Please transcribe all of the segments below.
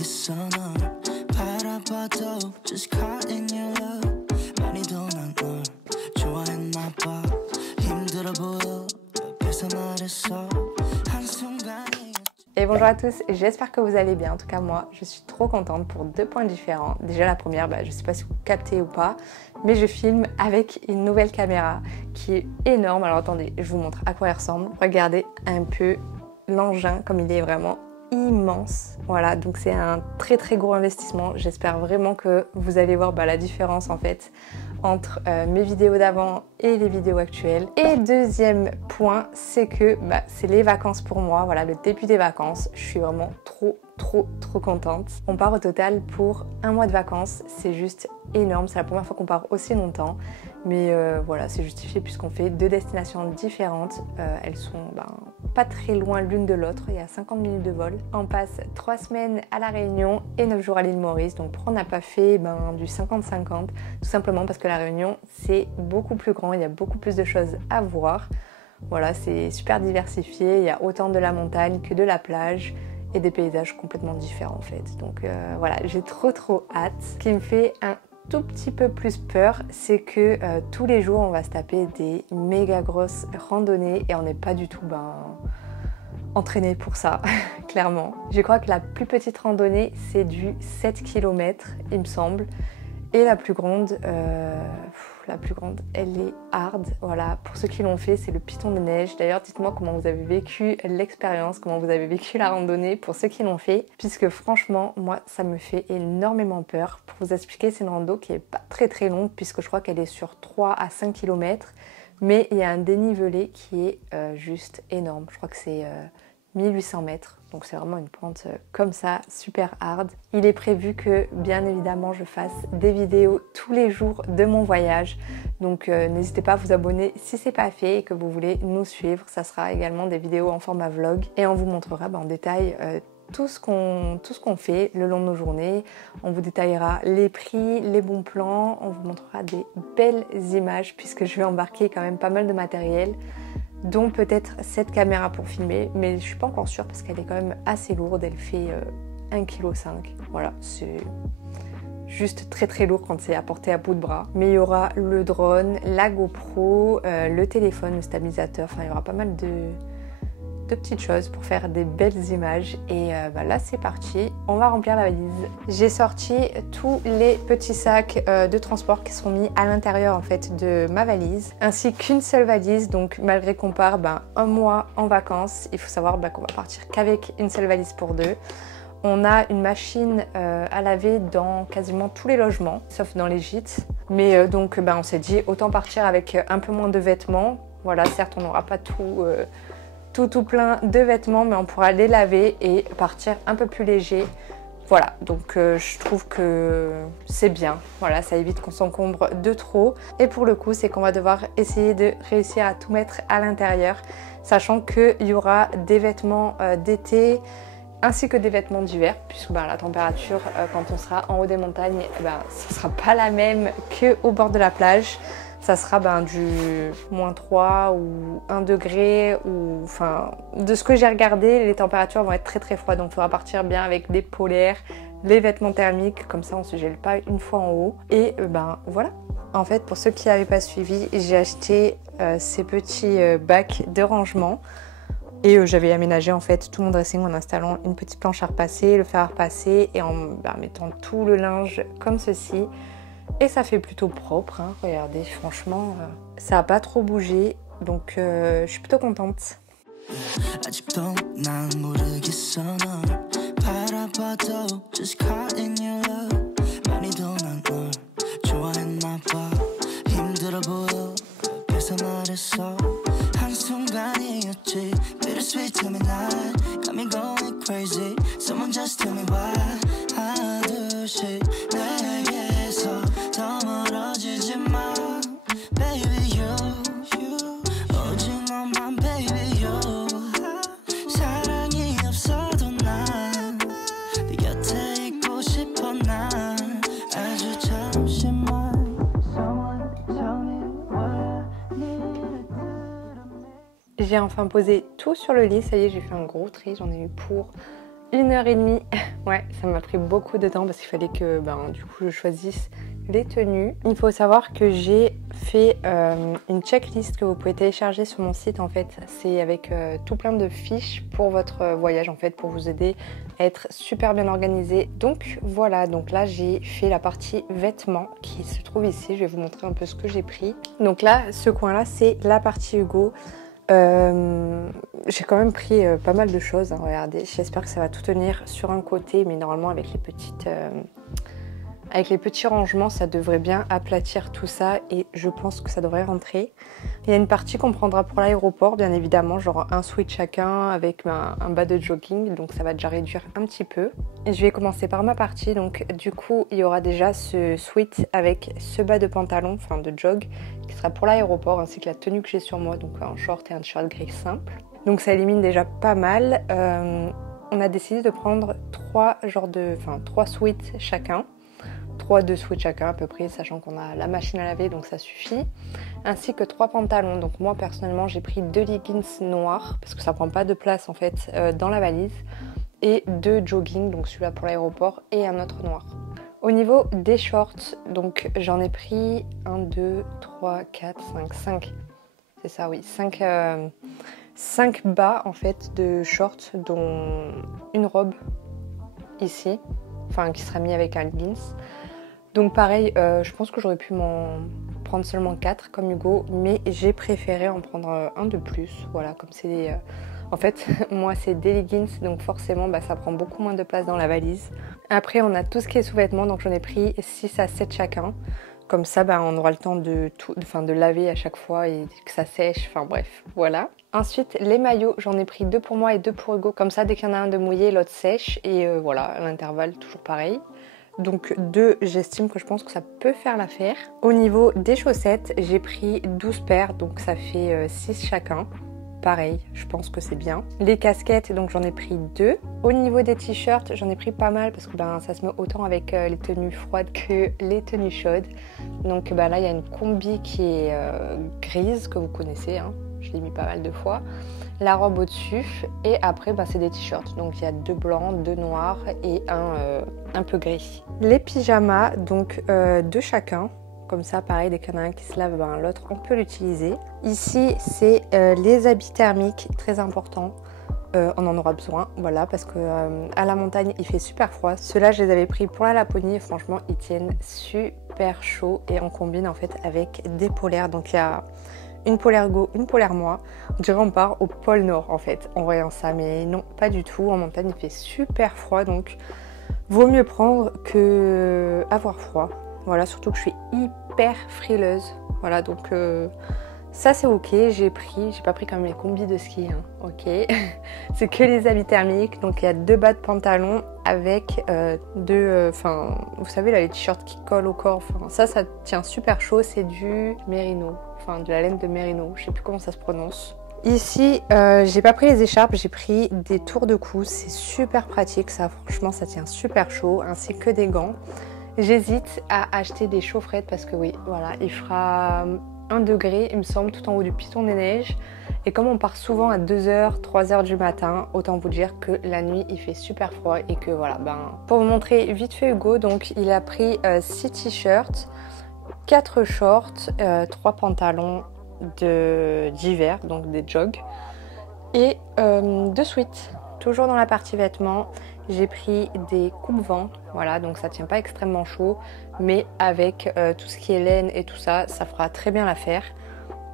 모르겠어 널 바라봐도 just caught in your love 많이도 난 널 좋아했나 봐 힘들어 보여 옆에서 말했어 한순간에. Et bonjour à tous, j'espère que vous allez bien. En tout cas moi je suis trop contente pour deux points différents. Déjà la première, je sais pas si vous captez ou pas, mais je filme avec une nouvelle caméra qui est énorme. Alors attendez, je vous montre à quoi elle ressemble. Regardez un peu l'engin comme il est vraiment immense. Voilà, donc c'est un très gros investissement. J'espère vraiment que vous allez voir la différence en fait entre mes vidéos d'avant et les vidéos actuelles. Et deuxième point, c'est que c'est les vacances pour moi. Voilà, le début des vacances. Je suis vraiment trop contente. On part au total pour un mois de vacances. C'est juste énorme. C'est la première fois qu'on part aussi longtemps. Mais voilà, c'est justifié puisqu'on fait deux destinations différentes. Elles sont pas très loin l'une de l'autre. Il y a 50 minutes de vol. On passe 3 semaines à La Réunion et 9 jours à l'île Maurice. Donc pourquoi on n'a pas fait du 50-50? Tout simplement parce que La Réunion, c'est beaucoup plus grand. Il y a beaucoup plus de choses à voir. Voilà, c'est super diversifié. Il y a autant de la montagne que de la plage et des paysages complètement différents en fait. Donc voilà, j'ai trop hâte. Ce qui me fait un tout petit peu plus peur, c'est que tous les jours on va se taper des méga grosses randonnées et on n'est pas du tout entraîné pour ça, clairement. Je crois que la plus petite randonnée c'est du 7 km il me semble, et la plus grande elle est hard. Voilà, pour ceux qui l'ont fait, c'est le Piton de Neige. D'ailleurs dites-moi comment vous avez vécu l'expérience, comment vous avez vécu la randonnée pour ceux qui l'ont fait, puisque franchement moi ça me fait énormément peur. Pour vous expliquer, c'est une rando qui est pas très longue puisque je crois qu'elle est sur 3 à 5 km, mais il y a un dénivelé qui est juste énorme. Je crois que c'est 1800 mètres, donc c'est vraiment une pente comme ça, super hard. Il est prévu que bien évidemment je fasse des vidéos tous les jours de mon voyage, donc n'hésitez pas à vous abonner si c'est pas fait et que vous voulez nous suivre. Ça sera également des vidéos en format vlog et on vous montrera en détail tout ce qu'on fait le long de nos journées. On vous détaillera les prix, les bons plans, on vous montrera des belles images puisque je vais embarquer quand même pas mal de matériel, dont peut-être cette caméra pour filmer, mais je suis pas encore sûre parce qu'elle est quand même assez lourde. Elle fait 1,5 kg. Voilà, c'est juste très lourd quand c'est à porter à bout de bras. Mais il y aura le drone, la GoPro, le téléphone, le stabilisateur, enfin il y aura pas mal de petites choses pour faire des belles images. Et là c'est parti, on va remplir la valise. J'ai sorti tous les petits sacs de transport qui seront mis à l'intérieur en fait de ma valise, ainsi qu'une seule valise. Donc malgré qu'on part un mois en vacances, il faut savoir qu'on va partir qu'avec une seule valise pour deux. On a une machine à laver dans quasiment tous les logements, sauf dans les gîtes. Mais donc on s'est dit autant partir avec un peu moins de vêtements. Voilà, certes on n'aura pas tout plein de vêtements, mais on pourra les laver et partir un peu plus léger. Voilà, donc je trouve que c'est bien. Voilà, ça évite qu'on s'encombre de trop. Et pour le coup, c'est qu'on va devoir essayer de réussir à tout mettre à l'intérieur, sachant qu'il y aura des vêtements d'été ainsi que des vêtements d'hiver, puisque la température quand on sera en haut des montagnes, ça sera pas la même qu'au bord de la plage. Ça sera du -3 ou 1 degré, ou enfin de ce que j'ai regardé, les températures vont être très froides, donc il faudra partir bien avec des polaires, les vêtements thermiques, comme ça on se gèle pas une fois en haut. Et voilà. En fait, pour ceux qui n'avaient pas suivi, j'ai acheté ces petits bacs de rangement. Et j'avais aménagé en fait tout mon dressing en installant une petite planche à repasser, le fer à repasser, et en mettant tout le linge comme ceci. Et ça fait plutôt propre, hein. Regardez, franchement, ça n'a pas trop bougé, donc je suis plutôt contente. J'ai enfin posé tout sur le lit, ça y est, j'ai fait un gros tri, j'en ai eu pour 1h30. Ouais, ça m'a pris beaucoup de temps parce qu'il fallait que du coup je choisisse les tenues. Il faut savoir que j'ai fait une checklist que vous pouvez télécharger sur mon site en fait. C'est avec tout plein de fiches pour votre voyage en fait, pour vous aider à être super bien organisé. Donc voilà, donc là j'ai fait la partie vêtements qui se trouve ici. Je vais vous montrer un peu ce que j'ai pris. Donc là, ce coin là, c'est la partie Hugo. J'ai quand même pris pas mal de choses, hein, regardez, j'espère que ça va tout tenir sur un côté, mais normalement avec les petits rangements ça devrait bien aplatir tout ça et je pense que ça devrait rentrer. Il y a une partie qu'on prendra pour l'aéroport bien évidemment, genre un sweat chacun avec un bas de jogging, donc ça va déjà réduire un petit peu. Et je vais commencer par ma partie, donc du coup il y aura déjà ce sweat avec ce bas de pantalon, enfin de jog, qui sera pour l'aéroport, ainsi que la tenue que j'ai sur moi, donc un short et un t-shirt gris simple. Donc ça élimine déjà pas mal. On a décidé de prendre trois sweats chacun. 2 sweats chacun à peu près, sachant qu'on a la machine à laver donc ça suffit, ainsi que 3 pantalons. Donc moi personnellement j'ai pris 2 leggings noirs parce que ça prend pas de place en fait dans la valise, et 2 jogging, donc celui-là pour l'aéroport et un autre noir. Au niveau des shorts, donc j'en ai pris 1, 2, 3, 4, 5, c'est ça oui, 5 bas en fait de shorts, dont une robe ici, enfin qui sera mis avec un leggings. Donc pareil, je pense que j'aurais pu m'en prendre seulement 4 comme Hugo, mais j'ai préféré en prendre un de plus. Voilà, comme c'est des... En fait, moi c'est des leggings, donc forcément ça prend beaucoup moins de place dans la valise. Après on a tout ce qui est sous-vêtements, donc j'en ai pris 6 à 7 chacun. Comme ça on aura le temps de laver à chaque fois et que ça sèche, enfin bref, voilà. Ensuite les maillots, j'en ai pris 2 pour moi et 2 pour Hugo. Comme ça dès qu'il y en a un de mouillé, l'autre sèche et voilà, à l'intervalle toujours pareil. Donc 2, j'estime que je pense que ça peut faire l'affaire. Au niveau des chaussettes, j'ai pris 12 paires, donc ça fait 6 chacun. Pareil, je pense que c'est bien. Les casquettes, donc j'en ai pris 2. Au niveau des t-shirts, j'en ai pris pas mal parce que ça se met autant avec les tenues froides que les tenues chaudes. Donc là, il y a une combi qui est grise, que vous connaissez, hein. Je l'ai mis pas mal de fois. La robe au-dessus et après c'est des t-shirts, donc il y a 2 blancs, 2 noirs et un peu gris. Les pyjamas, donc 2 chacun, comme ça pareil, dès qu'il y en a un qui se lave, l'autre on peut l'utiliser. Ici c'est les habits thermiques, très important, on en aura besoin, voilà, parce que à la montagne il fait super froid. Ceux-là je les avais pris pour la Laponie et franchement ils tiennent super chaud et on combine en fait avec des polaires, donc il y a une polaire Go, une polaire moi. On dirait on part au pôle Nord en fait en voyant ça, mais non, pas du tout. En montagne il fait super froid, donc vaut mieux prendre que avoir froid. Voilà, surtout que je suis hyper frileuse. Voilà, donc ça c'est ok. J'ai pas pris quand même les combis de ski, hein. Ok. C'est que les habits thermiques. Donc il y a 2 bas de pantalon avec vous savez là, les t-shirts qui collent au corps. Ça tient super chaud. C'est du mérino. De la laine de mérino, je sais plus comment ça se prononce. Ici, j'ai pas pris les écharpes, j'ai pris des tours de cou, c'est super pratique ça, franchement ça tient super chaud, ainsi que des gants. J'hésite à acheter des chaufferettes parce que oui, voilà, il fera 1 degré, il me semble, tout en haut du Piton des Neiges. Et comme on part souvent à 2h, 3h du matin, autant vous dire que la nuit il fait super froid et que voilà, pour vous montrer vite fait Hugo, donc il a pris 6 t-shirts, 4 shorts, 3 pantalons d'hiver, donc des jogs, et 2 sweats. Toujours dans la partie vêtements, j'ai pris des coupe-vents, voilà, donc ça tient pas extrêmement chaud, mais avec tout ce qui est laine et tout ça, ça fera très bien l'affaire.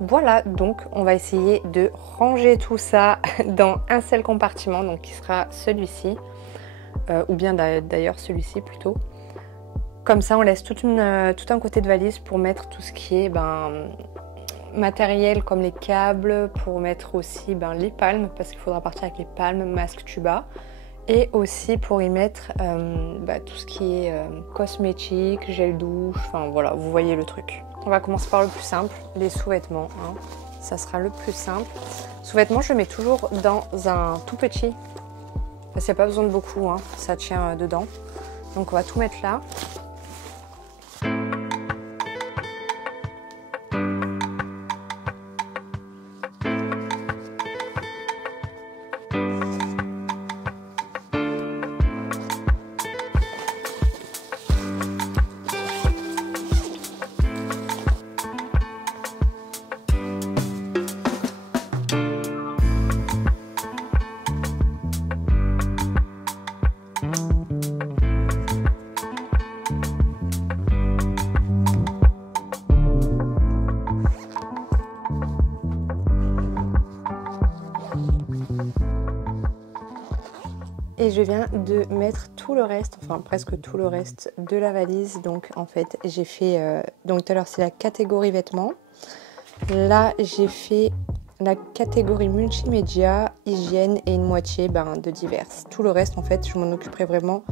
Voilà, donc on va essayer de ranger tout ça dans un seul compartiment, donc qui sera celui-ci, ou bien d'ailleurs celui-ci plutôt. Comme ça, on laisse tout un côté de valise pour mettre tout ce qui est matériel comme les câbles, pour mettre aussi les palmes, parce qu'il faudra partir avec les palmes, masque, tuba. Et aussi pour y mettre tout ce qui est cosmétique, gel douche, enfin voilà, vous voyez le truc. On va commencer par le plus simple, les sous-vêtements, hein. Ça sera le plus simple. Sous-vêtements, je le mets toujours dans un tout petit, parce qu'il n'y a pas besoin de beaucoup, hein. Ça tient dedans. Donc on va tout mettre là. et je viens de mettre tout le reste, enfin presque tout le reste de la valise. Donc en fait j'ai fait, donc tout à l'heure c'est la catégorie vêtements. Là j'ai fait la catégorie multimédia, hygiène et une moitié de diverses. Tout le reste en fait je m'en occuperai vraiment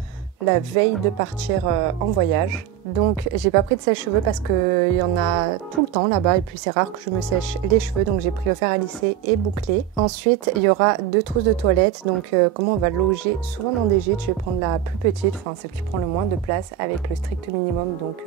la veille de partir en voyage. Donc j'ai pas pris de sèche-cheveux parce qu'il y en a tout le temps là-bas et puis c'est rare que je me sèche les cheveux, donc j'ai pris le fer à lisser et bouclé. Ensuite il y aura 2 trousses de toilette, donc comme on va loger souvent dans des gîtes, je vais prendre la plus petite, enfin celle qui prend le moins de place avec le strict minimum, donc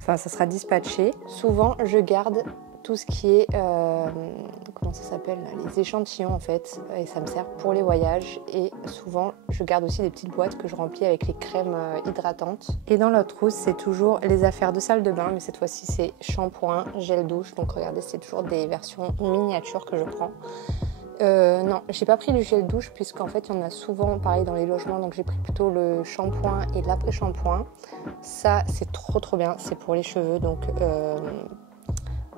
ça sera dispatché. Souvent je garde tout ce qui est, comment ça s'appelle, les échantillons en fait, et ça me sert pour les voyages. Et souvent je garde aussi des petites boîtes que je remplis avec les crèmes hydratantes. Et dans l'autre trousse c'est toujours les affaires de salle de bain, mais cette fois-ci c'est shampoing, gel douche, donc regardez c'est toujours des versions miniatures que je prends. Non, j'ai pas pris le gel douche puisqu'en fait il y en a souvent pareil dans les logements, donc j'ai pris plutôt le shampoing et l'après-shampoing. Ça c'est trop bien, c'est pour les cheveux, donc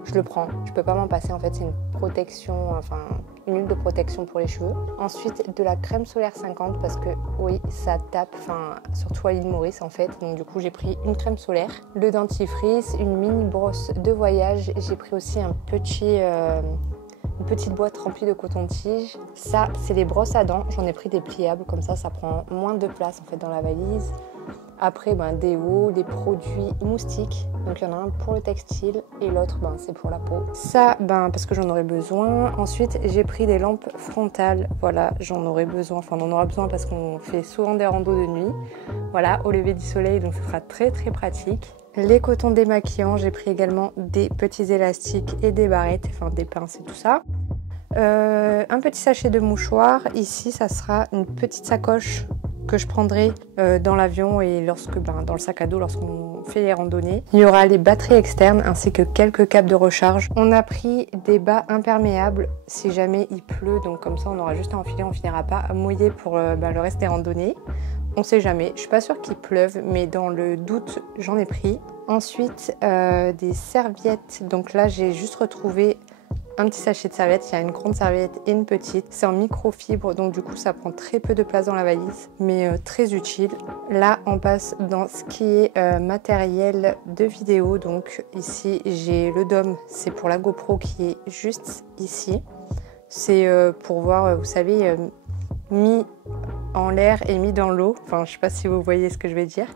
je le prends, je peux pas m'en passer, en fait c'est une protection, enfin une huile de protection pour les cheveux. Ensuite de la crème solaire 50 parce que oui ça tape, enfin surtout à l'île Maurice en fait, donc du coup j'ai pris une crème solaire, le dentifrice, une mini brosse de voyage, j'ai pris aussi un petit, une petite boîte remplie de coton-tige. Ça c'est les brosses à dents, j'en ai pris des pliables comme ça prend moins de place en fait dans la valise. Après, déo, des produits moustiques. Donc, il y en a un pour le textile et l'autre, c'est pour la peau. Ça, parce que j'en aurai besoin. Ensuite, j'ai pris des lampes frontales. Voilà, j'en aurai besoin. Enfin, on en aura besoin parce qu'on fait souvent des randos de nuit. Voilà, au lever du soleil, donc ce sera très pratique. Les cotons démaquillants, j'ai pris également des petits élastiques et des barrettes, enfin des pinces et tout ça. Un petit sachet de mouchoirs. Ici, ça sera une petite sacoche que je prendrai dans l'avion et dans le sac à dos lorsqu'on fait les randonnées. Il y aura les batteries externes ainsi que quelques câbles de recharge. On a pris des bas imperméables si jamais il pleut, donc comme ça on aura juste à enfiler, on finira pas à mouiller pour le reste des randonnées. On sait jamais, je suis pas sûre qu'il pleuve, mais dans le doute j'en ai pris. Ensuite des serviettes, donc là j'ai juste retrouvé un petit sachet de serviettes, il y a une grande serviette et une petite. C'est en microfibre, donc du coup ça prend très peu de place dans la valise, mais très utile. Là on passe dans ce qui est matériel de vidéo, donc ici j'ai le dôme, c'est pour la GoPro qui est juste ici. C'est pour voir, vous savez, mis en l'air et mis dans l'eau, enfin je sais pas si vous voyez ce que je vais dire.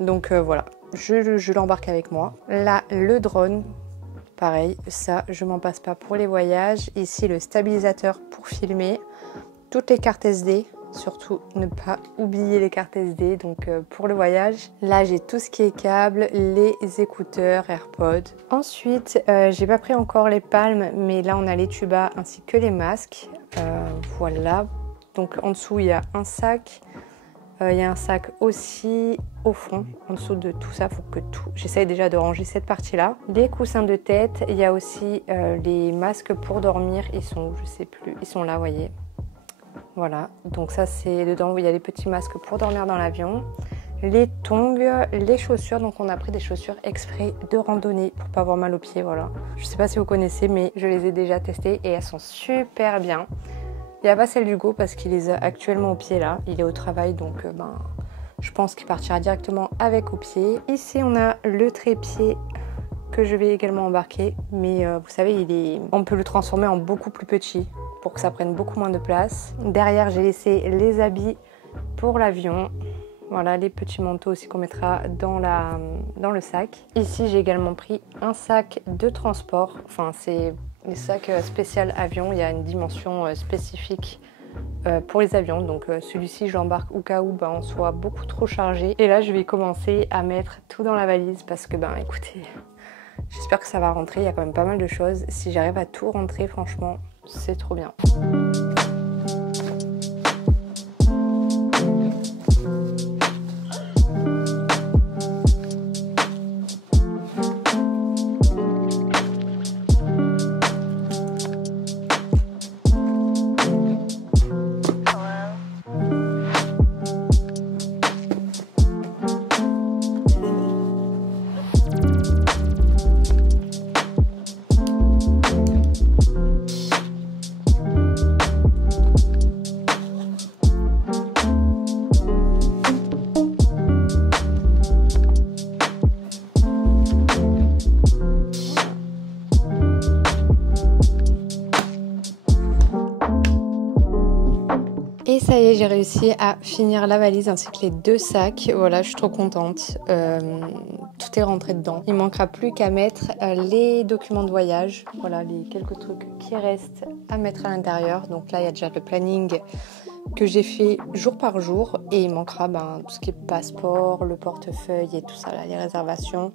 Donc voilà, je l'embarque avec moi. Là le drone. Pareil, ça je m'en passe pas pour les voyages. Ici le stabilisateur pour filmer, toutes les cartes SD, surtout ne pas oublier les cartes SD donc pour le voyage. Là j'ai tout ce qui est câble, les écouteurs, AirPods. Ensuite j'ai pas pris encore les palmes, mais là on a les tubas ainsi que les masques. Voilà, donc en dessous il y a un sac. Il y a un sac aussi au fond, en dessous de tout ça, faut que tout. J'essaye déjà de ranger cette partie-là. Les coussins de tête, il y a aussi les masques pour dormir, ils sont, je sais plus, ils sont là, vous voyez. Voilà, donc ça c'est dedans où il y a les petits masques pour dormir dans l'avion. Les tongs, les chaussures, donc on a pris des chaussures exprès de randonnée pour pas avoir mal aux pieds, voilà. Je sais pas si vous connaissez, mais je les ai déjà testées et elles sont super bien. Il n'y a pas celle d'Hugo parce qu'il les a actuellement au pied là, il est au travail donc je pense qu'il partira directement avec au pied. Ici on a le trépied que je vais également embarquer, mais vous savez on peut le transformer en beaucoup plus petit pour que ça prenne beaucoup moins de place. Derrière j'ai laissé les habits pour l'avion, voilà les petits manteaux aussi qu'on mettra dans le sac. Ici j'ai également pris un sac de transport, enfin c'est les sacs spécial avion, il y a une dimension spécifique pour les avions, donc celui-ci je l'embarque au cas où on soit beaucoup trop chargé. Et là je vais commencer à mettre tout dans la valise parce que écoutez, j'espère que ça va rentrer, il y a quand même pas mal de choses. Si j'arrive à tout rentrer, franchement c'est trop bien. j'ai réussi à finir la valise ainsi que les 2 sacs. Voilà, je suis trop contente. Tout est rentré dedans. Il manquera plus qu'à mettre les documents de voyage. Voilà, les quelques trucs qui restent à mettre à l'intérieur. Donc là, il y a déjà le planning que j'ai fait jour par jour et il manquera tout ce qui est passeport, le portefeuille et tout ça, là, les réservations,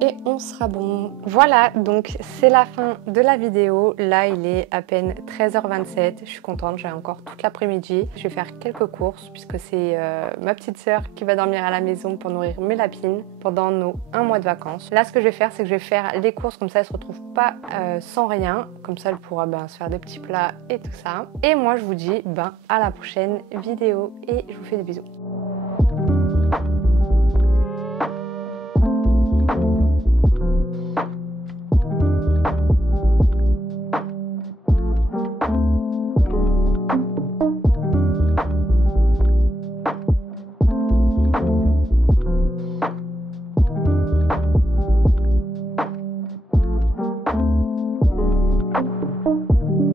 et on sera bon. Voilà, donc c'est la fin de la vidéo. Là il est à peine 13h27, je suis contente, j'ai encore toute l'après-midi. Je vais faire quelques courses puisque c'est ma petite sœur qui va dormir à la maison pour nourrir mes lapines pendant nos 1 mois de vacances. Là ce que je vais faire, c'est que je vais faire les courses, comme ça elle se retrouve pas sans rien, comme ça elle pourra se faire des petits plats et tout ça. Et moi je vous dis à la prochaine vidéo et je vous fais des bisous.